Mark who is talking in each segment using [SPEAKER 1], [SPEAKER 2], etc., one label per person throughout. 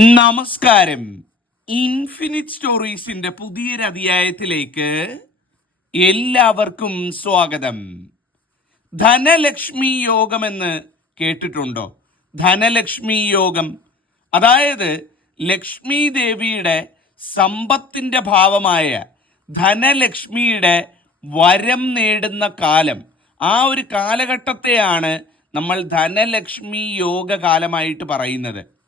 [SPEAKER 1] നമസ്കാരം. ഇൻഫിനിറ്റ് സ്റ്റോറീസിന്റെ പുതിയൊരു അധ്യായത്തിലേക്ക് എല്ലാവർക്കും സ്വാഗതം. ധനലക്ഷ്മി യോഗം എന്ന് കേട്ടിട്ടുണ്ടോ? ധനലക്ഷ്മി യോഗം. അതായത് ലക്ഷ്മി ദേവിയുടെ സമ്പത്തിന്റെ ഭാവമായ ധനലക്ഷ്മിയുടെ വരം നേടുന്ന കാലം. ആ ഒരു കാലഘട്ടത്തെയാണ് നമ്മൾ ധനലക്ഷ്മി യോഗ കാലമായിട്ട് പറയുന്നത്.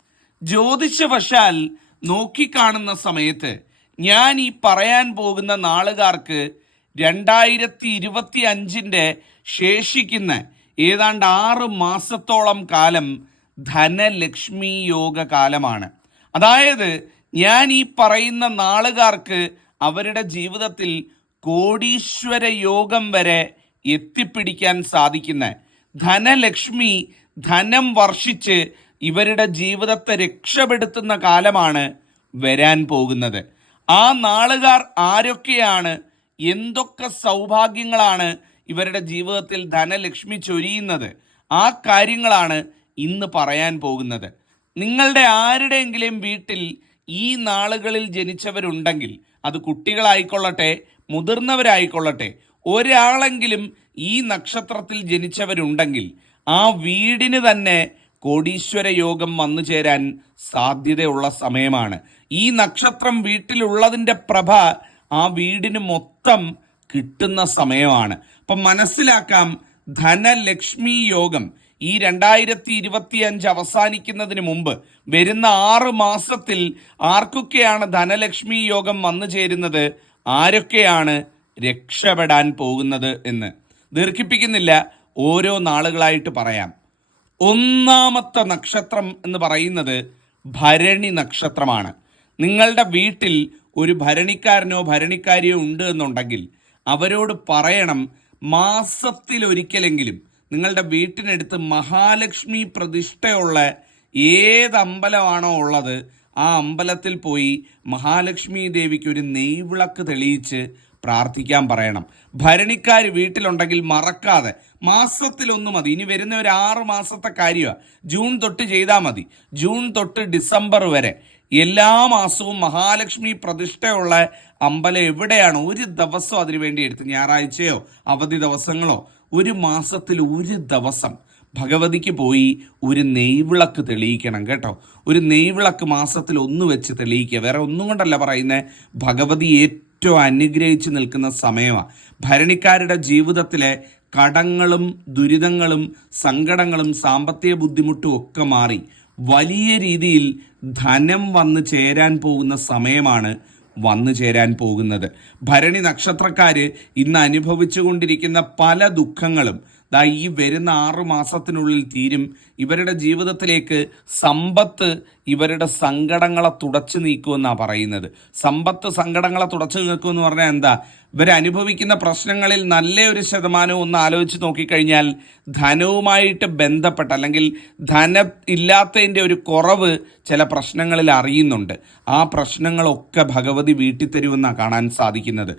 [SPEAKER 1] ജ്യോതിഷവശാൽ നോക്കിക്കാണുന്ന സമയത്ത് ഞാൻ ഈ പറയാൻ പോകുന്ന നാളുകാർക്ക് രണ്ടായിരത്തി ഇരുപത്തി അഞ്ചിന്റെ ശേഷിക്കുന്ന ഏതാണ്ട് ആറ് മാസത്തോളം കാലം ധനലക്ഷ്മി യോഗ കാലമാണ്. അതായത് ഞാൻ ഈ പറയുന്ന നാളുകാർക്ക് അവരുടെ ജീവിതത്തിൽ കോടീശ്വര യോഗം വരെ എത്തിപ്പിടിക്കാൻ സാധിക്കുന്ന ധനലക്ഷ്മി ധനം വർഷിച്ച് ഇവരുടെ ജീവിതത്തെ രക്ഷപ്പെടുത്തുന്ന കാലമാണ് വരാൻ പോകുന്നത്. ആ നാളുകാർ ആരൊക്കെയാണ്? എന്തൊക്കെ സൗഭാഗ്യങ്ങളാണ് ഇവരുടെ ജീവിതത്തിൽ ധനലക്ഷ്മി ചൊരിയുന്നത്? ആ കാര്യങ്ങളാണ് ഇന്ന് പറയാൻ പോകുന്നത്. നിങ്ങളുടെ ആരുടെയെങ്കിലും വീട്ടിൽ ഈ നാളുകളിൽ ജനിച്ചവരുണ്ടെങ്കിൽ അത് കുട്ടികളായിക്കൊള്ളട്ടെ മുതിർന്നവരായിക്കൊള്ളട്ടെ ഒരാളെങ്കിലും ഈ നക്ഷത്രത്തിൽ ജനിച്ചവരുണ്ടെങ്കിൽ ആ വീടിന് തന്നെ കോടീശ്വര യോഗം വന്നു ചേരാൻ സാധ്യതയുള്ള സമയമാണ്. ഈ നക്ഷത്രം വീട്ടിലുള്ളതിന്റെ പ്രഭ ആ വീടിന് മൊത്തം കിട്ടുന്ന സമയമാണ്. അപ്പം മനസ്സിലാക്കാം ധനലക്ഷ്മി യോഗം ഈ രണ്ടായിരത്തി ഇരുപത്തി അഞ്ച് അവസാനിക്കുന്നതിന് മുമ്പ് വരുന്ന ആറ് മാസത്തിൽ ആർക്കൊക്കെയാണ് ധനലക്ഷ്മി യോഗം വന്നു ചേരുന്നത്? ആരൊക്കെയാണ് രക്ഷപ്പെടാൻ പോകുന്നത് എന്ന്? ദീർഘിപ്പിക്കുന്നില്ല ഓരോ നാളുകളായിട്ട് പറയാം. ഒന്നാമത്തെ നക്ഷത്രം എന്ന് പറയുന്നത് ഭരണി നക്ഷത്രമാണ്. നിങ്ങളുടെ വീട്ടിൽ ഒരു ഭരണിക്കാരനോ ഭരണിക്കാരിയോ ഉണ്ട് എന്നുണ്ടെങ്കിൽ അവരോട് പറയണം മാസത്തിലൊരിക്കലെങ്കിലും നിങ്ങളുടെ വീട്ടിനടുത്ത് മഹാലക്ഷ്മി പ്രതിഷ്ഠയുള്ള ഏത് അമ്പലമാണോ ഉള്ളത് ആ അമ്പലത്തിൽ പോയി മഹാലക്ഷ്മി ദേവിക്ക് ഒരു നെയ്വിളക്ക് തെളിയിച്ച് പ്രാർത്ഥിക്കാൻ പറയണം. ഭരണിക്കാർ വീട്ടിലുണ്ടെങ്കിൽ മറക്കാതെ മാസത്തിൽ ഒന്ന് മതി. ഇനി വരുന്ന ഒരു ആറ് മാസത്തെ കാര്യമാണ് ജൂൺ തൊട്ട് ചെയ്താൽ മതി. ജൂൺ തൊട്ട് ഡിസംബർ വരെ. എല്ലാ മാസവും മഹാലക്ഷ്മി പ്രതിഷ്ഠയുള്ള അമ്പലം എവിടെയാണ്? ഒരു ദിവസം അതിനു വേണ്ടി എടുത്ത് ഞായറാഴ്ചയോ അവധി ദിവസങ്ങളോ ഒരു മാസത്തിൽ ഒരു ദിവസം ഭഗവതിക്ക് പോയി ഒരു നെയ്വിളക്ക് തെളിയിക്കണം കേട്ടോ. ഒരു നെയ്വിളക്ക് മാസത്തിൽ ഒന്ന് വെച്ച് തെളിയിക്കുക. വേറെ ഒന്നും കൊണ്ടല്ല പറയുന്നത് ഭഗവതി ഏറ്റവും അനുഗ്രഹിച്ച് നിൽക്കുന്ന സമയമാണ് ഭരണിക്കാരുടെ ജീവിതത്തിലെ കടങ്ങളും ദുരിതങ്ങളും സങ്കടങ്ങളും സാമ്പത്തിക ബുദ്ധിമുട്ടും ഒക്കെ മാറി വലിയ രീതിയിൽ ധനം വന്നു ചേരാൻ പോകുന്ന സമയമാണ് വന്നു ചേരാൻ പോകുന്നത്. ഭരണി നക്ഷത്രക്കാര് ഇന്ന് അനുഭവിച്ചുകൊണ്ടിരിക്കുന്ന പല ദുഃഖങ്ങളും ദാ ഈ വരുന്ന ആറു മാസത്തിനുള്ളിൽ തീരും ഇവരുടെ ജീവിതത്തിലേക്ക് സമ്പത്ത് ഇവരുടെ സങ്കടങ്ങളെ തുടച്ചു നീക്കുമെന്നാണ് പറയുന്നത്. സമ്പത്ത് സങ്കടങ്ങളെ തുടച്ചു നീക്കുമെന്ന് പറഞ്ഞാൽ എന്താ? ഇവരനുഭവിക്കുന്ന പ്രശ്നങ്ങളിൽ നല്ല ഒരു ശതമാനവും ഒന്ന് ആലോചിച്ച് നോക്കിക്കഴിഞ്ഞാൽ ധനവുമായിട്ട് ബന്ധപ്പെട്ട അല്ലെങ്കിൽ ധന ഇല്ലാത്തതിന്റെ ഒരു കുറവ് ചില പ്രശ്നങ്ങളിൽ അറിയുന്നുണ്ട്. ആ പ്രശ്നങ്ങളൊക്കെ ഭഗവതി വീട്ടിൽ തരുമെന്നാണ് കാണാൻ സാധിക്കുന്നത്.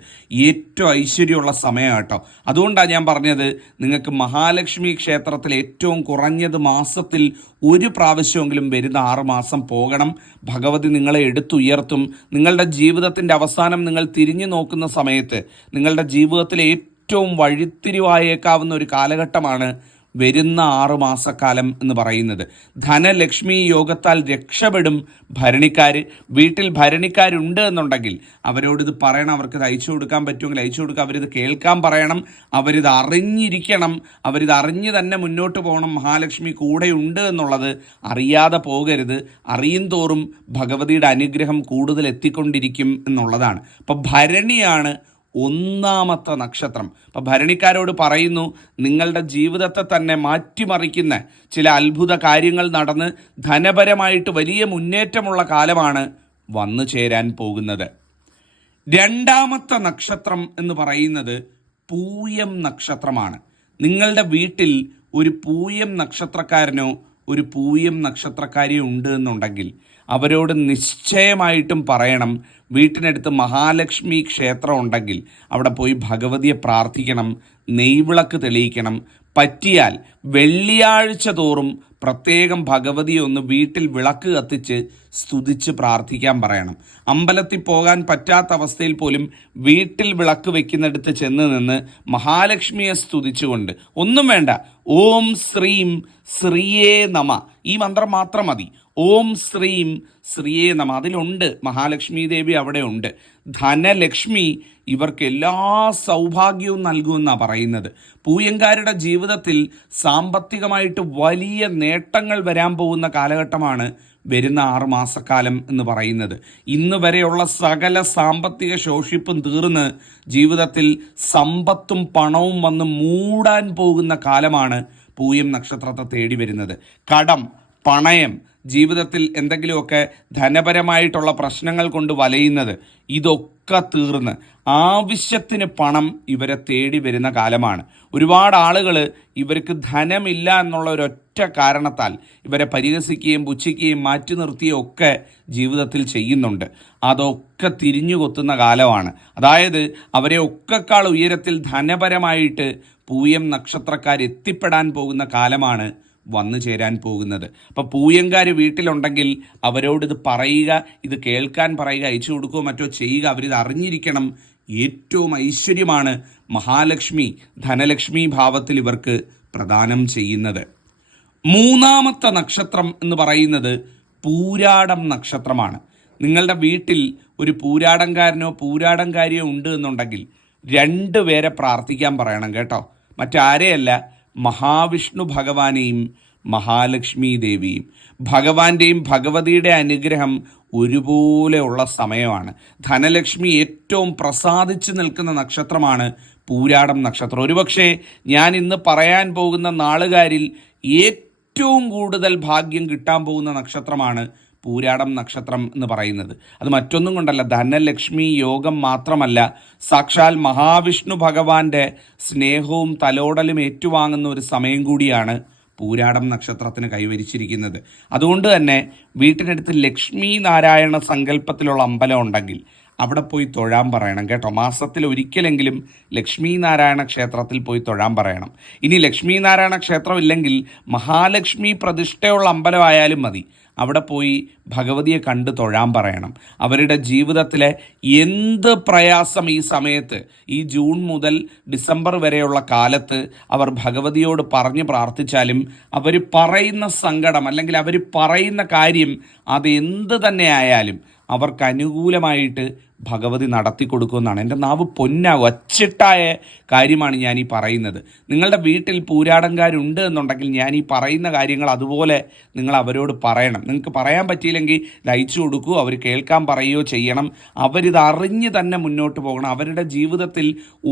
[SPEAKER 1] ഏറ്റവും ഐശ്വര്യമുള്ള സമയം കേട്ടോ അതുകൊണ്ടാണ് ഞാൻ പറഞ്ഞത് നിങ്ങൾക്ക് മഹാലക്ഷ്മി ക്ഷേത്രത്തിൽ ഏറ്റവും കുറഞ്ഞത് മാസത്തിൽ ഒരു പ്രാവശ്യമെങ്കിലും വരുന്ന ആറുമാസം പോകണം. ഭഗവതി നിങ്ങളെ എടുത്തുയർത്തും. നിങ്ങളുടെ ജീവിതത്തിന്റെ അവസാനം നിങ്ങൾ തിരിഞ്ഞു നോക്കുന്ന സമയത്ത് നിങ്ങളുടെ ജീവിതത്തിലെ ഏറ്റവും വഴിത്തിരിവായേക്കാവുന്ന ഒരു കാലഘട്ടമാണ് വരുന്ന ആറു മാസക്കാലം എന്ന് പറയുന്നത്. ധനലക്ഷ്മി യോഗത്താൽ രക്ഷപ്പെടും ഭരണിക്കാർ വീട്ടിൽ ഭരണിക്കാരുണ്ട് എന്നുണ്ടെങ്കിൽ അവരോട് ഇത് പറയണം അവർക്ക് അയച്ചു കൊടുക്കാൻ പറ്റുമെങ്കിൽ അയച്ചു കൊടുക്കുക അവരിത് കേൾക്കാൻ പറയണം അവരിത് അറിഞ്ഞിരിക്കണം അവരിത് അറിഞ്ഞ് തന്നെ മുന്നോട്ട് പോകണം. മഹാലക്ഷ്മി കൂടെയുണ്ട് എന്നുള്ളത് അറിയാതെ പോകരുത്. അറിയും തോറും ഭഗവതിയുടെ അനുഗ്രഹം കൂടുതൽ എത്തിക്കൊണ്ടിരിക്കും എന്നുള്ളതാണ്. അപ്പം ഭരണിയാണ് ഒന്നാമത്തെ നക്ഷത്രം. അപ്പം ഭരണിക്കാരോട് പറയുന്നു നിങ്ങളുടെ ജീവിതത്തെ തന്നെ മാറ്റിമറിക്കുന്ന ചില അത്ഭുത കാര്യങ്ങൾ നടന്ന് ധനപരമായിട്ട് വലിയ മുന്നേറ്റമുള്ള കാലമാണ് വന്നു ചേരാൻ പോകുന്നത്. രണ്ടാമത്തെ നക്ഷത്രം എന്ന് പറയുന്നത് പൂയം നക്ഷത്രമാണ്. നിങ്ങളുടെ വീട്ടിൽ ഒരു പൂയം നക്ഷത്രക്കാരനോ ഒരു പൂയം നക്ഷത്രക്കാരിയോ ഉണ്ട് എന്നുണ്ടെങ്കിൽ അവരോട് നിശ്ചയമായിട്ടും പറയണം. വീട്ടിനടുത്ത് മഹാലക്ഷ്മി ക്ഷേത്രം ഉണ്ടെങ്കിൽ അവിടെ പോയി ഭഗവതിയെ പ്രാർത്ഥിക്കണം നെയ്വിളക്ക് തെളിയിക്കണം. പറ്റിയാൽ വെള്ളിയാഴ്ച തോറും പ്രത്യേകം ഭഗവതിയെ ഒന്ന് വീട്ടിൽ വിളക്ക് കത്തിച്ച് സ്തുതിച്ച് പ്രാർത്ഥിക്കാൻ പറയണം. അമ്പലത്തിൽ പോകാൻ പറ്റാത്ത അവസ്ഥയിൽ പോലും വീട്ടിൽ വിളക്ക് വെക്കുന്നിടത്ത് ചെന്ന് നിന്ന് മഹാലക്ഷ്മിയെ സ്തുതിച്ചുകൊണ്ട് ഒന്നും വേണ്ട. ഓം ശ്രീം ശ്രീയേ നമ. ഈ മന്ത്രം മാത്രം മതി. ഓം ശ്രീം ശ്രീയേ നമ. അതിലുണ്ട്. മഹാലക്ഷ്മി ദേവി അവിടെ ഉണ്ട്. ധനലക്ഷ്മി ഇവർക്ക് എല്ലാ സൗഭാഗ്യവും നൽകുമെന്നാണ് പറയുന്നത്. പൂയങ്കാരുടെ ജീവിതത്തിൽ സാമ്പത്തികമായിട്ട് വലിയ നേട്ടങ്ങൾ വരാൻ പോകുന്ന കാലഘട്ടമാണ് വരുന്ന ആറ് മാസക്കാലം എന്ന് പറയുന്നത്. ഇന്ന് വരെയുള്ള സകല സാമ്പത്തിക ശോഷിപ്പും തീർന്ന് ജീവിതത്തിൽ സമ്പത്തും പണവും വന്ന് മൂടാൻ പോകുന്ന കാലമാണ് പൂയം നക്ഷത്രത്തെ തേടി വരുന്നത്. കടം പണയം ജീവിതത്തിൽ എന്തെങ്കിലുമൊക്കെ ധനപരമായിട്ടുള്ള പ്രശ്നങ്ങൾ കൊണ്ട് വലയുന്നത് ഇതൊക്കെ തീർന്ന് ആവശ്യത്തിന് പണം ഇവരെ തേടി വരുന്ന കാലമാണ്. ഒരുപാട് ആളുകൾ ഇവർക്ക് ധനമില്ല എന്നുള്ള ഒരൊറ്റ കാരണത്താൽ ഇവരെ പരിഹസിക്കുകയും പുച്ഛിക്കുകയും മാറ്റി നിർത്തുകയും ഒക്കെ ജീവിതത്തിൽ ചെയ്യുന്നുണ്ട്. അതൊക്കെ തിരിഞ്ഞു കൊത്തുന്ന കാലമാണ്. അതായത് അവരെ ഒക്കെക്കാൾ ഉയരത്തിൽ ധനപരമായിട്ട് പൂയം നക്ഷത്രക്കാർ എത്തിപ്പെടാൻ പോകുന്ന കാലമാണ് വന്നു ചേരാൻ പോകുന്നത്. അപ്പോൾ പൂയങ്കാർ വീട്ടിലുണ്ടെങ്കിൽ അവരോട് ഇത് പറയുക ഇത് കേൾക്കാൻ പറയുക അയച്ചു കൊടുക്കുകയോ മറ്റോ ചെയ്യുക അവരിത് അറിഞ്ഞിരിക്കണം. ഏറ്റവും ഐശ്വര്യമാണ് മഹാലക്ഷ്മി ധനലക്ഷ്മി ഭാവത്തിൽ ഇവർക്ക് പ്രദാനം ചെയ്യുന്നത്. മൂന്നാമത്തെ നക്ഷത്രം എന്ന് പറയുന്നത് പൂരാടം നക്ഷത്രമാണ്. നിങ്ങളുടെ വീട്ടിൽ ഒരു പൂരാടംകാരനോ പൂരാടംകാരിയോ ഉണ്ട് എന്നുണ്ടെങ്കിൽ രണ്ട് പേരെ പ്രാർത്ഥിക്കാൻ പറയണം കേട്ടോ. മറ്റാരെയല്ല മഹാവിഷ്ണു ഭഗവാനെയും മഹാലക്ഷ്മി ദേവിയും. ഭഗവാന്റെയും ഭഗവതിയുടെ അനുഗ്രഹം ഒരുപോലെയുള്ള സമയമാണ്. ധനലക്ഷ്മി ഏറ്റവും പ്രസാദിച്ചു നിൽക്കുന്ന നക്ഷത്രമാണ് പൂരാടം നക്ഷത്രം. ഒരുപക്ഷെ ഞാൻ ഇന്ന് പറയാൻ പോകുന്ന നാളുകാരിൽ ഏറ്റവും കൂടുതൽ ഭാഗ്യം കിട്ടാൻ പോകുന്ന നക്ഷത്രമാണ് പൂരാടം നക്ഷത്രം എന്ന് പറയുന്നത്. അത് മറ്റൊന്നും കൊണ്ടല്ല ധനലക്ഷ്മി യോഗം മാത്രമല്ല സാക്ഷാൽ മഹാവിഷ്ണു ഭഗവാന്റെ സ്നേഹവും തലോടലും ഏറ്റുവാങ്ങുന്ന ഒരു സമയം കൂടിയാണ് പൂരാടം നക്ഷത്രത്തിന് കൈവരിച്ചിരിക്കുന്നത്. അതുകൊണ്ട് തന്നെ വീട്ടിനടുത്ത് ലക്ഷ്മി നാരായണ സങ്കല്പത്തിലുള്ള അമ്പലം ഉണ്ടെങ്കിൽ അവിടെ പോയി തൊഴാൻ പറയണം കേട്ടോ. മാസത്തിൽ ഒരിക്കലെങ്കിലും ലക്ഷ്മി നാരായണ ക്ഷേത്രത്തിൽ പോയി തൊഴാൻ പറയണം. ഇനി ലക്ഷ്മി നാരായണ ക്ഷേത്രം ഇല്ലെങ്കിൽ മഹാലക്ഷ്മി പ്രതിഷ്ഠയുള്ള അമ്പലമായാലും മതി. അവിടെ പോയി ഭഗവതിയെ കണ്ട് തൊഴാൻ പറയണം. അവരുടെ ജീവിതത്തിലെ എന്ത് പ്രയാസം ഈ സമയത്ത് ഈ ജൂൺ മുതൽ ഡിസംബർ വരെയുള്ള കാലത്ത് അവർ ഭഗവതിയോട് പറഞ്ഞ് പ്രാർത്ഥിച്ചാലും അവർ പറയുന്ന സങ്കടം അല്ലെങ്കിൽ അവർ പറയുന്ന കാര്യം അത് എന്ത് തന്നെ ആയാലും അവർക്ക് അനുകൂലമായിട്ട് ഭഗവതി നടത്തി കൊടുക്കുമെന്നാണ്. എന്റെ നാവ് പൊന്നാവും അച്ചിട്ടായ കാര്യമാണ് ഞാൻ ഈ പറയുന്നത്. നിങ്ങളുടെ വീട്ടിൽ പൂരാടങ്കാരുണ്ട് എന്നുണ്ടെങ്കിൽ ഞാൻ ഈ പറയുന്ന കാര്യങ്ങൾ അതുപോലെ നിങ്ങൾ അവരോട് പറയണം. നിങ്ങൾക്ക് പറയാൻ പറ്റിയില്ലെങ്കിൽ ലയിച്ചു കൊടുക്കൂ കൊടുക്കുകയോ അവർ കേൾക്കാൻ പറയുകയോ ചെയ്യണം. അവരിത് അറിഞ്ഞ് തന്നെ മുന്നോട്ട് പോകണം. അവരുടെ ജീവിതത്തിൽ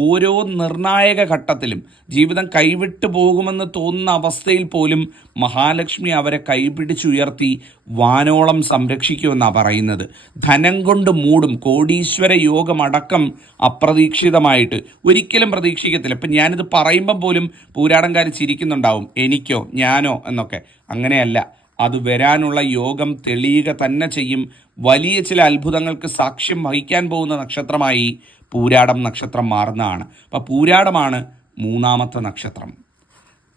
[SPEAKER 1] ഓരോ നിർണായക ഘട്ടത്തിലും ജീവിതം കൈവിട്ടു പോകുമെന്ന് തോന്നുന്ന അവസ്ഥയിൽ പോലും മഹാലക്ഷ്മി അവരെ കൈപിടിച്ചുയർത്തി വാനോളം സംരക്ഷിക്കുമെന്നാണ് പറയുന്നത്. ധനം കൊണ്ട് മൂടും കോടീശ്വര യോഗമടക്കം അപ്രതീക്ഷിതമായിട്ട്. ഒരിക്കലും പ്രതീക്ഷിക്കത്തില്ല. ഇപ്പം ഞാനിത് പറയുമ്പം പോലും പൂരാടംകാർ ചിരിക്കുന്നുണ്ടാവും. എനിക്കോ ഞാനോ എന്നൊക്കെ. അങ്ങനെയല്ല. അത് വരാനുള്ള യോഗം തെളിയുക തന്നെ ചെയ്യും. വലിയ ചില അത്ഭുതങ്ങൾക്ക് സാക്ഷ്യം വഹിക്കാൻ പോകുന്ന നക്ഷത്രമായി പൂരാടം നക്ഷത്രം മാറുന്നതാണ്. അപ്പം പൂരാടമാണ് മൂന്നാമത്തെ നക്ഷത്രം.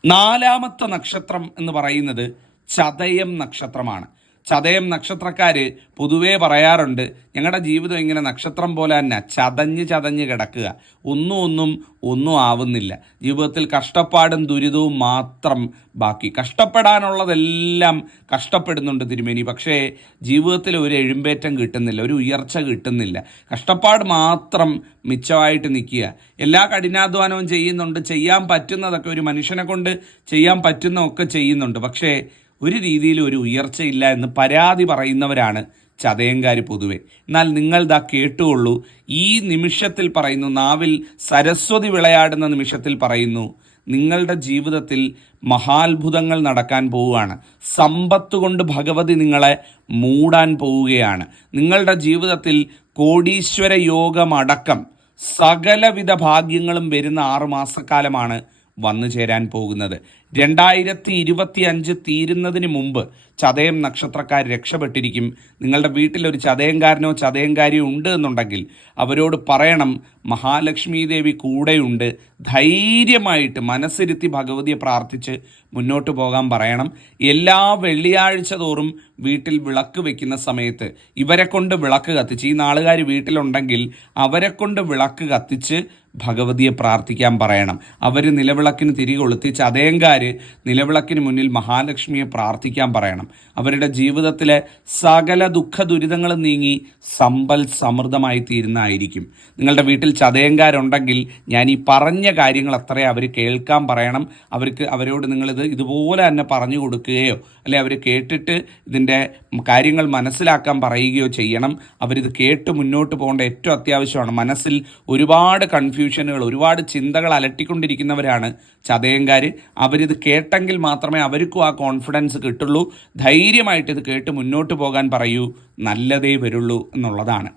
[SPEAKER 1] നാലാമത്തെ നക്ഷത്രം എന്ന് പറയുന്നത് ചതയം നക്ഷത്രമാണ്. ചതയം നക്ഷത്രക്കാർ പൊതുവേ പറയാറുണ്ട് ഞങ്ങളുടെ ജീവിതം ഇങ്ങനെ നക്ഷത്രം പോലെ തന്നെ ചതഞ്ഞ് ചതഞ്ഞ് കിടക്കുക. ഒന്നും ഒന്നും ഒന്നും ആവുന്നില്ല. ജീവിതത്തിൽ കഷ്ടപ്പാടും ദുരിതവും മാത്രം ബാക്കി. കഷ്ടപ്പെടാനുള്ളതെല്ലാം കഷ്ടപ്പെടുന്നുണ്ട് തിരുമേനി. പക്ഷേ ജീവിതത്തിൽ ഒരു എഴുമ്പേറ്റം കിട്ടുന്നില്ല ഒരു ഉയർച്ച കിട്ടുന്നില്ല. കഷ്ടപ്പാട് മാത്രം മിച്ചമായിട്ട് നിൽക്കുക. എല്ലാ കഠിനാധ്വാനവും ചെയ്യുന്നുണ്ട്. ചെയ്യാൻ പറ്റുന്നതൊക്കെ ഒരു മനുഷ്യനെ കൊണ്ട് ചെയ്യാൻ പറ്റുന്നതൊക്കെ ചെയ്യുന്നുണ്ട്. പക്ഷേ ഒരു രീതിയിൽ ഒരു ഉയർച്ചയില്ല എന്ന് പരാതി പറയുന്നവരാണ് ചതയങ്കാർ പൊതുവെ. എന്നാൽ നിങ്ങൾ ദാ കേട്ടുകൊള്ളൂ ഈ നിമിഷത്തിൽ പറയുന്നു നാവിൽ സരസ്വതി വിളയാടുന്ന നിമിഷത്തിൽ പറയുന്നു നിങ്ങളുടെ ജീവിതത്തിൽ മഹാത്ഭുതങ്ങൾ നടക്കാൻ പോവുകയാണ്. സമ്പത്ത് കൊണ്ട് ഭഗവതി നിങ്ങളെ മൂടാൻ പോവുകയാണ്. നിങ്ങളുടെ ജീവിതത്തിൽ കോടീശ്വര യോഗമടക്കം സകലവിധ ഭാഗ്യങ്ങളും വരുന്ന ആറുമാസക്കാലമാണ് വന്നു ചേരാൻ പോകുന്നത്. രണ്ടായിരത്തി ഇരുപത്തി അഞ്ച് തീരുന്നതിന് മുമ്പ് ചതയം നക്ഷത്രക്കാർ രക്ഷപ്പെട്ടിരിക്കും. നിങ്ങളുടെ വീട്ടിൽ ഒരു ചതയംകാരനോ ചതയംകാരിയോ ഉണ്ട് എന്നുണ്ടെങ്കിൽ അവരോട് പറയണം മഹാലക്ഷ്മി ദേവി കൂടെയുണ്ട്. ധൈര്യമായിട്ട് മനസ്സിരുത്തി ഭഗവതിയെ പ്രാർത്ഥിച്ച് മുന്നോട്ട് പോകാൻ പറയണം. എല്ലാ വെള്ളിയാഴ്ച തോറും വീട്ടിൽ വിളക്ക് വെക്കുന്ന സമയത്ത് ഇവരെ കൊണ്ട് വിളക്ക് കത്തിച്ച് ഈ നാളുകാർ വീട്ടിലുണ്ടെങ്കിൽ അവരെ കൊണ്ട് വിളക്ക് കത്തിച്ച് ഭഗവതിയെ പ്രാർത്ഥിക്കാൻ പറയണം. അവർ നിലവിളക്കിന് തിരികെ കൊളുത്തി ചതയങ്കാർ നിലവിളക്കിന് മുന്നിൽ മഹാലക്ഷ്മിയെ പ്രാർത്ഥിക്കാൻ പറയണം. അവരുടെ ജീവിതത്തിലെ സകല ദുഃഖ ദുരിതങ്ങളും നീങ്ങി സമ്പൽ സമൃദ്ധമായി തീരുന്നതായിരിക്കും. നിങ്ങളുടെ വീട്ടിൽ ചതയങ്കാരുണ്ടെങ്കിൽ ഞാൻ ഈ പറഞ്ഞ കാര്യങ്ങൾ അത്രയും അവർ കേൾക്കാൻ പറയണം. അവർക്ക് അവരോട് നിങ്ങളിത് ഇതുപോലെ തന്നെ പറഞ്ഞു കൊടുക്കുകയോ അല്ലെ അവർ കേട്ടിട്ട് ഇതിന്റെ കാര്യങ്ങൾ മനസ്സിലാക്കാൻ പറയുകയോ ചെയ്യണം. അവരിത് കേട്ട് മുന്നോട്ട് പോകേണ്ട ഏറ്റവും അത്യാവശ്യമാണ്. മനസ്സിൽ ഒരുപാട് കൺഫ്യൂഷനുകൾ ഒരുപാട് ചിന്തകൾ അലട്ടിക്കൊണ്ടിരിക്കുന്നവരാണ് ചതയങ്കാർ അവരിത് കേട്ടെങ്കിൽ മാത്രമേ അവർക്കും ആ കോൺഫിഡൻസ് കിട്ടുള്ളൂ. ധൈര്യമായിട്ട് ഇത് കേട്ട് മുന്നോട്ട് പോകാൻ പറയൂ. നല്ലതേ വരുള്ളൂ എന്നുള്ളതാണ്.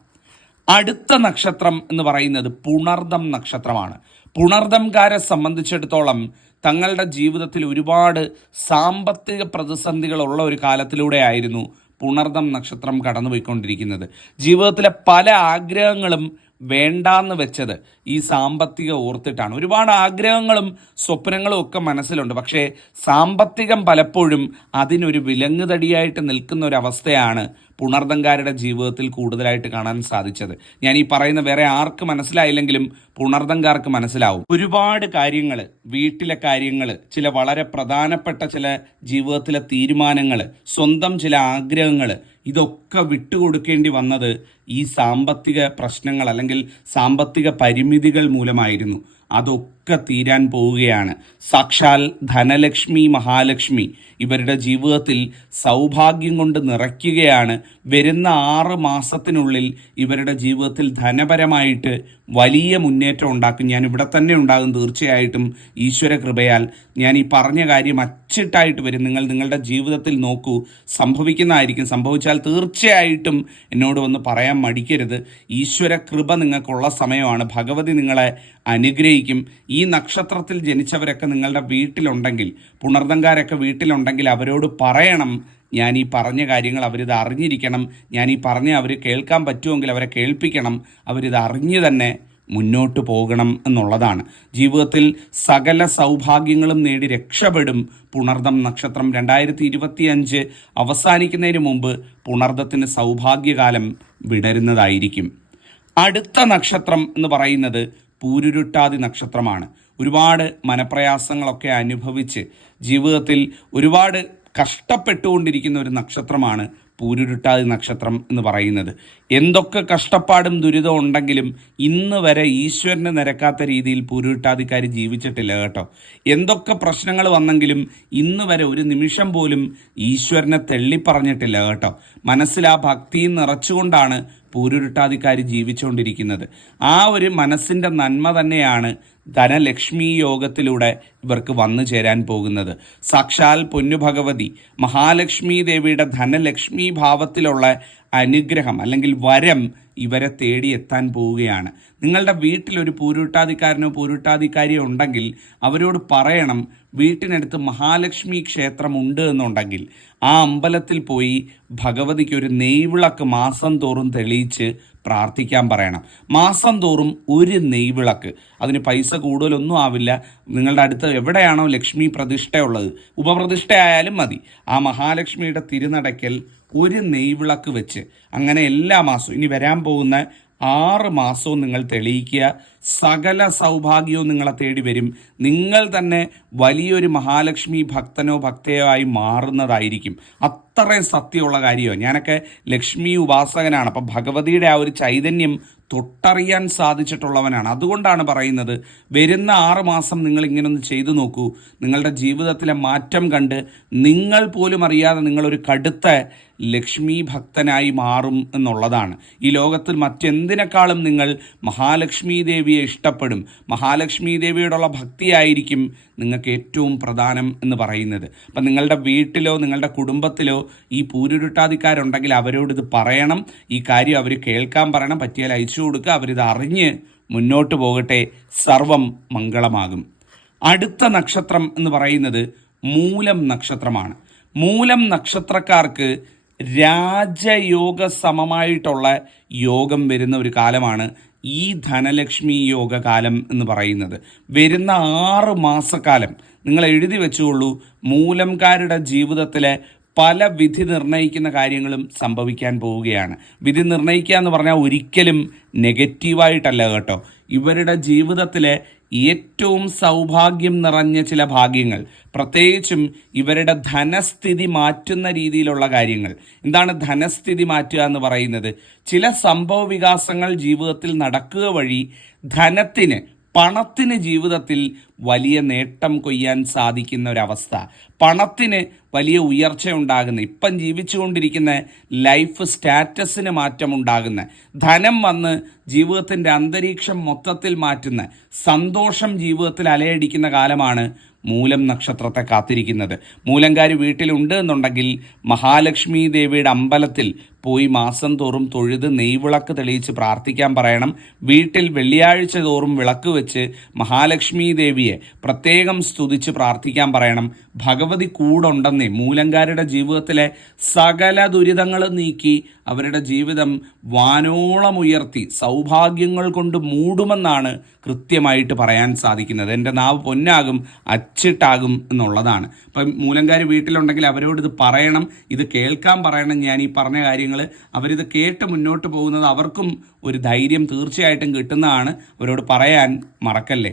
[SPEAKER 1] അടുത്ത നക്ഷത്രം എന്ന് പറയുന്നത് പുണർദം നക്ഷത്രമാണ്. പുണർദംകാരെ സംബന്ധിച്ചിടത്തോളം തങ്ങളുടെ ജീവിതത്തിൽ ഒരുപാട് സാമ്പത്തിക പ്രതിസന്ധികളുള്ള ഒരു കാലത്തിലൂടെ ആയിരുന്നു പുണർദം നക്ഷത്രം കടന്നുപോയിക്കൊണ്ടിരിക്കുന്നത്. ജീവിതത്തിലെ പല ആഗ്രഹങ്ങളും വേണ്ടാന്ന് വെച്ചത് ഈ സാമ്പത്തിക ഓർത്തിട്ടാണ്. ഒരുപാട് ആഗ്രഹങ്ങളും സ്വപ്നങ്ങളും ഒക്കെ മനസ്സിലുണ്ട്. പക്ഷേ സാമ്പത്തികം പലപ്പോഴും അതിനൊരു വിലങ്ങുതടിയായിട്ട് നിൽക്കുന്ന ഒരു അവസ്ഥയാണ് പുണർദങ്കാരുടെ ജീവിതത്തിൽ കൂടുതലായിട്ട് കാണാൻ സാധിച്ചത്. ഞാൻ ഈ പറയുന്ന വേറെ ആർക്ക് മനസ്സിലായില്ലെങ്കിലും പുണർദങ്കാർക്ക് മനസ്സിലാവും. ഒരുപാട് കാര്യങ്ങൾ വീട്ടിലെ കാര്യങ്ങൾ ചില വളരെ പ്രധാനപ്പെട്ട ചില ജീവിതത്തിലെ തീരുമാനങ്ങൾ സ്വന്തം ചില ആഗ്രഹങ്ങൾ ഇതൊക്കെ വിട്ടുകൊടുക്കേണ്ടി വന്നത് ഈ സാമ്പത്തിക പ്രശ്നങ്ങൾ അല്ലെങ്കിൽ സാമ്പത്തിക പരിമിതികൾ മൂലമായിരുന്നു. അതൊക്കെ തീരാൻ പോവുകയാണ്. സാക്ഷാൽ ധനലക്ഷ്മി മഹാലക്ഷ്മി ഇവരുടെ ജീവിതത്തിൽ സൗഭാഗ്യം കൊണ്ട് നിറയ്ക്കുകയാണ്. വരുന്ന ആറ് മാസത്തിനുള്ളിൽ ഇവരുടെ ജീവിതത്തിൽ ധനപരമായിട്ട് വലിയ മുന്നേറ്റം ഉണ്ടാക്കും. ഞാൻ ഇവിടെ തന്നെ ഉണ്ടാകും തീർച്ചയായിട്ടും ഈശ്വര കൃപയാൽ. ഞാൻ ഈ പറഞ്ഞ കാര്യം അച്ചിട്ടായിട്ട് വരും. നിങ്ങൾ നിങ്ങളുടെ ജീവിതത്തിൽ നോക്കൂ സംഭവിക്കുന്നതായിരിക്കും. സംഭവിച്ചാൽ തീർച്ചയായിട്ടും എന്നോട് വന്ന് പറയാൻ മടിക്കരുത്. ഈശ്വര കൃപ നിങ്ങൾക്കുള്ള സമയമാണ്. ഭഗവതി നിങ്ങളെ അനുഗ്രഹിക്കും. ഈ നക്ഷത്രത്തിൽ ജനിച്ചവരൊക്കെ നിങ്ങളുടെ വീട്ടിലുണ്ടെങ്കിൽ പുണർദങ്കാരൊക്കെ വീട്ടിലുണ്ടെങ്കിൽ അവരോട് പറയണം ഞാൻ ഈ പറഞ്ഞ കാര്യങ്ങൾ അവരിത് അറിഞ്ഞിരിക്കണം ഞാൻ ഈ പറഞ്ഞ അവർ കേൾക്കാൻ പറ്റുമെങ്കിൽ അവരെ കേൾപ്പിക്കണം അവരിത് അറിഞ്ഞു തന്നെ മുന്നോട്ട് പോകണം എന്നുള്ളതാണ്. ജീവിതത്തിൽ സകല സൗഭാഗ്യങ്ങളും നേടി രക്ഷപ്പെടും പുണർദം നക്ഷത്രം. രണ്ടായിരത്തി ഇരുപത്തി അഞ്ച് അവസാനിക്കുന്നതിന് മുമ്പ് പുണർദത്തിന് സൗഭാഗ്യകാലം വിടരുന്നതായിരിക്കും. അടുത്ത നക്ഷത്രം എന്ന് പറയുന്നത് പൂരുരുട്ടാതി നക്ഷത്രമാണ്. ഒരുപാട് മനപ്രയാസങ്ങളൊക്കെ അനുഭവിച്ച് ജീവിതത്തിൽ ഒരുപാട് കഷ്ടപ്പെട്ടുകൊണ്ടിരിക്കുന്ന ഒരു നക്ഷത്രമാണ് പൂരുരുട്ടാതി നക്ഷത്രം എന്ന് പറയുന്നത്. എന്തൊക്കെ കഷ്ടപ്പാടും ദുരിതവും ഉണ്ടെങ്കിലും ഇന്ന് വരെ ഈശ്വരന് നിരക്കാത്ത രീതിയിൽ പൂരുരുട്ടാതിക്കാർ ജീവിച്ചിട്ടില്ല കേട്ടോ. എന്തൊക്കെ പ്രശ്നങ്ങൾ വന്നെങ്കിലും ഇന്ന് വരെ ഒരു നിമിഷം പോലും ഈശ്വരനെ തെള്ളിപ്പറഞ്ഞിട്ടില്ല കേട്ടോ. മനസ്സിൽ ആ ഭക്തി നിറച്ചുകൊണ്ടാണ് പൂരുരുട്ടാതിക്കാർ ജീവിച്ചുകൊണ്ടിരിക്കുന്നത്. ആ ഒരു മനസ്സിന്റെ നന്മ തന്നെയാണ് ധനലക്ഷ്മി യോഗത്തിലൂടെ ഇവർക്ക് വന്നു ചേരാൻ പോകുന്നത്. സാക്ഷാൽ പൊന്നുഭഗവതി മഹാലക്ഷ്മി ദേവിയുടെ ധനലക്ഷ്മി ഭാവത്തിലുള്ള അനുഗ്രഹം അല്ലെങ്കിൽ വരം ഇവരെ തേടി എത്താൻ പോവുകയാണ്. നിങ്ങളുടെ വീട്ടിൽ ഒരു പൂരൂട്ടാധികാരനോ പൂരൂട്ടാധികാരിയോ ഉണ്ടെങ്കിൽ അവരോട് പറയണം വീട്ടിനടുത്ത് മഹാലക്ഷ്മി ക്ഷേത്രം ഉണ്ട് എന്നുണ്ടെങ്കിൽ ആ അമ്പലത്തിൽ പോയി ഭഗവതിക്ക് ഒരു നെയ്വിളക്ക് മാസം തോറും തെളിയിച്ച് പ്രാർത്ഥിക്കാൻ പറയണം. മാസം തോറും ഒരു നെയ്വിളക്ക്. അതിന് പൈസ കൂടുതലൊന്നും ആവില്ല. നിങ്ങളുടെ അടുത്ത് എവിടെയാണോ ലക്ഷ്മി പ്രതിഷ്ഠയുള്ളത്. ഉപപ്രതിഷ്ഠയായാലും മതി. ആ മഹാലക്ഷ്മിയുടെ തിരുനടയ്ക്കൽ ഒരു നെയ്വിളക്ക് വെച്ച്. അങ്ങനെ എല്ലാ മാസവും. ഇനി വരാൻ പോകുന്ന ആറ് മാസവും നിങ്ങൾ തെളിയിക്കുക. സകല സൗഭാഗ്യവും നിങ്ങളെ തേടി വരും. നിങ്ങൾ തന്നെ വലിയൊരു മഹാലക്ഷ്മി ഭക്തനോ ഭക്തയോ ആയി മാറുന്നതായിരിക്കും. അത്രയും സത്യമുള്ള കാര്യമോ? ഞാനൊക്കെ ലക്ഷ്മി ഉപാസകനാണ്. അപ്പം ഭഗവതിയുടെ ആ ഒരു ചൈതന്യം തൊട്ടറിയാൻ സാധിച്ചിട്ടുള്ളവനാണ്. അതുകൊണ്ടാണ് പറയുന്നത് വരുന്ന ആറ് മാസം നിങ്ങൾ ഇങ്ങനൊന്ന് ചെയ്തു നോക്കൂ. നിങ്ങളുടെ ജീവിതത്തിലെ മാറ്റം കണ്ട് നിങ്ങൾ പോലും അറിയാതെ നിങ്ങളൊരു കടുത്ത ലക്ഷ്മി ഭക്തനായി മാറും എന്നുള്ളതാണ്. ഈ ലോകത്തിൽ മറ്റെന്തിനേക്കാളും നിങ്ങൾ മഹാലക്ഷ്മി ദേവിയെ ഇഷ്ടപ്പെടും മഹാലക്ഷ്മി ദേവിയോടുള്ള ഭക്തിയായിരിക്കും നിങ്ങൾക്ക് ഏറ്റവും പ്രധാനം എന്ന് പറയുന്നത്. അപ്പം നിങ്ങളുടെ വീട്ടിലോ നിങ്ങളുടെ കുടുംബത്തിലോ ഈ പൂരുരുട്ടാതിക്കാരുണ്ടെങ്കിൽ അവരോട് ഇത് പറയണം ഈ കാര്യം അവർ കേൾക്കാൻ പറയണം പറ്റിയാൽ അയച്ചു കൊടുക്കുക അവരിത് അറിഞ്ഞ് മുന്നോട്ട് പോകട്ടെ സർവം മംഗളമാകും. അടുത്ത നക്ഷത്രം എന്ന് പറയുന്നത് മൂലം നക്ഷത്രമാണ്. മൂലം നക്ഷത്രക്കാർക്ക് രാജയോഗ സമമായിട്ടുള്ള യോഗം വരുന്ന ഒരു കാലമാണ് ഈ ധനലക്ഷ്മി യോഗ കാലം എന്ന് പറയുന്നത്. വരുന്ന ആറ് മാസക്കാലം. നിങ്ങൾ എഴുതി വെച്ചുകൊള്ളൂ മൂലംകാരുടെ ജീവിതത്തിലെ പല വിധി നിർണയിക്കുന്ന കാര്യങ്ങളും സംഭവിക്കാൻ പോവുകയാണ്. വിധി നിർണയിക്കുക എന്ന് പറഞ്ഞാൽ ഒരിക്കലും നെഗറ്റീവായിട്ടല്ല കേട്ടോ. ഇവരുടെ ജീവിതത്തിലെ ഏറ്റവും സൗഭാഗ്യം നിറഞ്ഞ ചില ഭാഗ്യങ്ങൾ. പ്രത്യേകിച്ചും ഇവരുടെ ധനസ്ഥിതി മാറ്റുന്ന രീതിയിലുള്ള കാര്യങ്ങൾ. എന്താണ് ധനസ്ഥിതി മാറ്റുക എന്ന് പറയുന്നത്? ചില സംഭവ വികാസങ്ങൾ ജീവിതത്തിൽ നടക്കുക വഴി ധനത്തിന് പണത്തിന് ജീവിതത്തിൽ വലിയ നേട്ടം കൊയ്യാൻ സാധിക്കുന്ന ഒരവസ്ഥ പണത്തിന് വലിയ ഉയർച്ച ഉണ്ടാകുന്ന ഇപ്പം ജീവിച്ചുകൊണ്ടിരിക്കുന്ന ലൈഫ് സ്റ്റാറ്റസിന് മാറ്റം ഉണ്ടാകുന്ന ധനം വന്ന് ജീവിതത്തിന്റെ അന്തരീക്ഷം മൊത്തത്തിൽ മാറ്റുന്ന സന്തോഷം ജീവിതത്തിൽ അലയടിക്കുന്ന കാലമാണ് മൂലം നക്ഷത്രത്തെ കാത്തിരിക്കുന്നത്. മൂലങ്കാരി വീട്ടിലുണ്ട് എന്നുണ്ടെങ്കിൽ മഹാലക്ഷ്മി ദേവിയുടെ അമ്പലത്തിൽ പോയി മാസം തോറും തൊഴുത് നെയ്വിളക്ക് തെളിയിച്ച് പ്രാർത്ഥിക്കാൻ പറയണം. വീട്ടിൽ വെള്ളിയാഴ്ച തോറും വിളക്ക് വെച്ച് മഹാലക്ഷ്മി ദേവിയെ പ്രത്യേകം സ്തുതിച്ച് പ്രാർത്ഥിക്കാൻ പറയണം. ഭഗവതി കൂടുണ്ടെന്നേ മൂലങ്കാരുടെ ജീവിതത്തിലെ സകല ദുരിതങ്ങളും നീക്കി അവരുടെ ജീവിതം വാനോളം ഉയർത്തി സൗഭാഗ്യങ്ങൾ കൊണ്ട് മൂടുമെന്നാണ് കൃത്യമായിട്ട് പറയാൻ സാധിക്കുന്നത്. എന്റെ നാവ് പൊന്നാകും അച്ചിട്ടാകും എന്നുള്ളതാണ്. അപ്പം മൂലങ്കാരി വീട്ടിലുണ്ടെങ്കിൽ അവരോട് ഇത് പറയണം. ഇത് കേൾക്കാൻ പറയണം. ഞാൻ ഈ പറഞ്ഞ കാര്യങ്ങൾ അവരിത് കേട്ട് മുന്നോട്ട് പോകുന്നത് അവർക്കും ഒരു ധൈര്യം തീർച്ചയായിട്ടും കിട്ടുന്നതാണ് അവരോട് പറയാൻ മറക്കല്ലേ.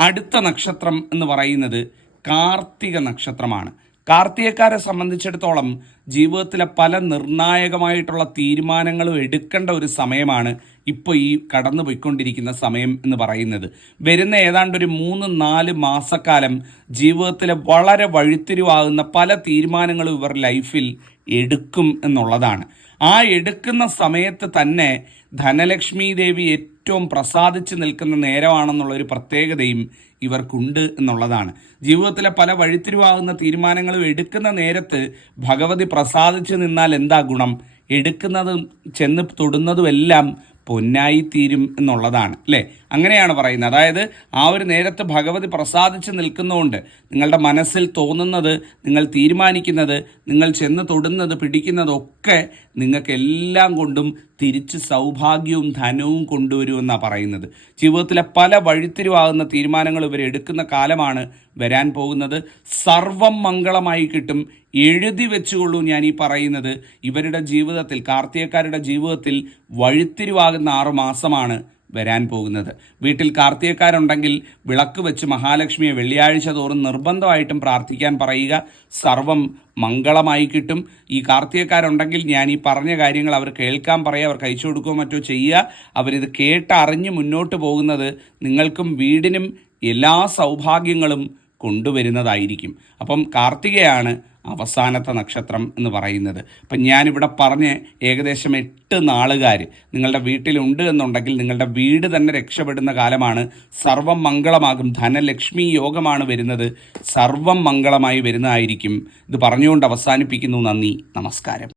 [SPEAKER 1] അടുത്ത നക്ഷത്രം എന്ന് പറയുന്നത് കാർത്തിക നക്ഷത്രമാണ്. കാർത്തികക്കാരെ സംബന്ധിച്ചിടത്തോളം ജീവിതത്തിലെ പല നിർണായകമായിട്ടുള്ള തീരുമാനങ്ങളും എടുക്കേണ്ട ഒരു സമയമാണ് ഇപ്പോൾ ഈ കടന്നു പോയിക്കൊണ്ടിരിക്കുന്ന സമയം എന്ന് പറയുന്നത്. വരുന്ന ഏതാണ്ട് ഒരു മൂന്ന് നാല് മാസക്കാലം ജീവിതത്തിലെ വളരെ വഴിത്തിരിവാകുന്ന പല തീരുമാനങ്ങളും ഇവർ ലൈഫിൽ എടുക്കും എന്നുള്ളതാണ്. ആ എടുക്കുന്ന സമയത്ത് തന്നെ ധനലക്ഷ്മി ദേവി ഏറ്റവും പ്രസാദിച്ച് നിൽക്കുന്ന നേരമാണെന്നുള്ളൊരു പ്രത്യേകതയും ഇവർക്കുണ്ട് എന്നുള്ളതാണ്. ജീവിതത്തിലെ പല വഴിത്തിരിവാകുന്ന തീരുമാനങ്ങളും എടുക്കുന്ന നേരത്ത് ഭഗവതി പ്രസാദിച്ച് നിന്നാൽ എന്താ ഗുണം? എടുക്കുന്നതും ചെന്ന് തൊടുന്നതുമെല്ലാം പൊന്നായി തീരും എന്നുള്ളതാണ് അല്ലേ? അങ്ങനെയാണ് പറയുന്നത്. അതായത് ആ ഒരു നേരത്ത് ഭഗവതി പ്രസാദിച്ച് നിൽക്കുന്നതുകൊണ്ട് നിങ്ങളുടെ മനസ്സിൽ തോന്നുന്നത് നിങ്ങൾ തീരുമാനിക്കുന്നത് നിങ്ങൾ ചെന്ന് തൊടുന്നത് പിടിക്കുന്നതൊക്കെ നിങ്ങൾക്ക് എല്ലാം കൊണ്ടും തിരിച്ച് സൗഭാഗ്യവും ധനവും കൊണ്ടുവരുമെന്നാണ് പറയുന്നത്. ജീവിതത്തിലെ പല വഴിത്തിരിവാകുന്ന തീരുമാനങ്ങൾ ഇവർ എടുക്കുന്ന കാലമാണ് വരാൻ പോകുന്നത്. സർവം മംഗളമായി കിട്ടും. എഴുതി വെച്ചുകൊള്ളൂ ഞാൻ ഈ പറയുന്നത്. ഇവരുടെ ജീവിതത്തിൽ കാർത്തികക്കാരുടെ ജീവിതത്തിൽ വഴിത്തിരിവാകുന്ന ആറു മാസമാണ് വരാൻ പോകുന്നത്. വീട്ടിൽ കാർത്തികക്കാരുണ്ടെങ്കിൽ വിളക്ക് വെച്ച് മഹാലക്ഷ്മിയെ വെള്ളിയാഴ്ച തോറും നിർബന്ധമായിട്ടും പ്രാർത്ഥിക്കാൻ പറയുക. സർവം മംഗളമായി കിട്ടും. ഈ കാർത്തികക്കാരുണ്ടെങ്കിൽ ഞാൻ ഈ പറഞ്ഞ കാര്യങ്ങൾ അവർ കേൾക്കാൻ പറയുക അവർ കഴിച്ചു കൊടുക്കുകയോ മറ്റോ ചെയ്യുക. അവരിത് കേട്ടറിഞ്ഞ് മുന്നോട്ട് പോകുന്നത് നിങ്ങൾക്കും വീടിനും എല്ലാ സൗഭാഗ്യങ്ങളും കൊണ്ടുവരുന്നതായിരിക്കും. അപ്പം കാർത്തികയാണ് അവസാനത്തെ നക്ഷത്രം എന്ന് പറയുന്നത്. അപ്പം ഞാനിവിടെ പറഞ്ഞ് ഏകദേശം എട്ട് നാളുകാർ നിങ്ങളുടെ വീട്ടിലുണ്ട് എന്നുണ്ടെങ്കിൽ നിങ്ങളുടെ വീട് തന്നെ രക്ഷപ്പെടുന്ന കാലമാണ്. സർവം മംഗളമാകും. ധനലക്ഷ്മി യോഗമാണ് വരുന്നത്. സർവം മംഗളമായി വരുന്നതായിരിക്കും. ഇത് പറഞ്ഞുകൊണ്ട് അവസാനിപ്പിക്കുന്നു. നന്ദി. നമസ്കാരം.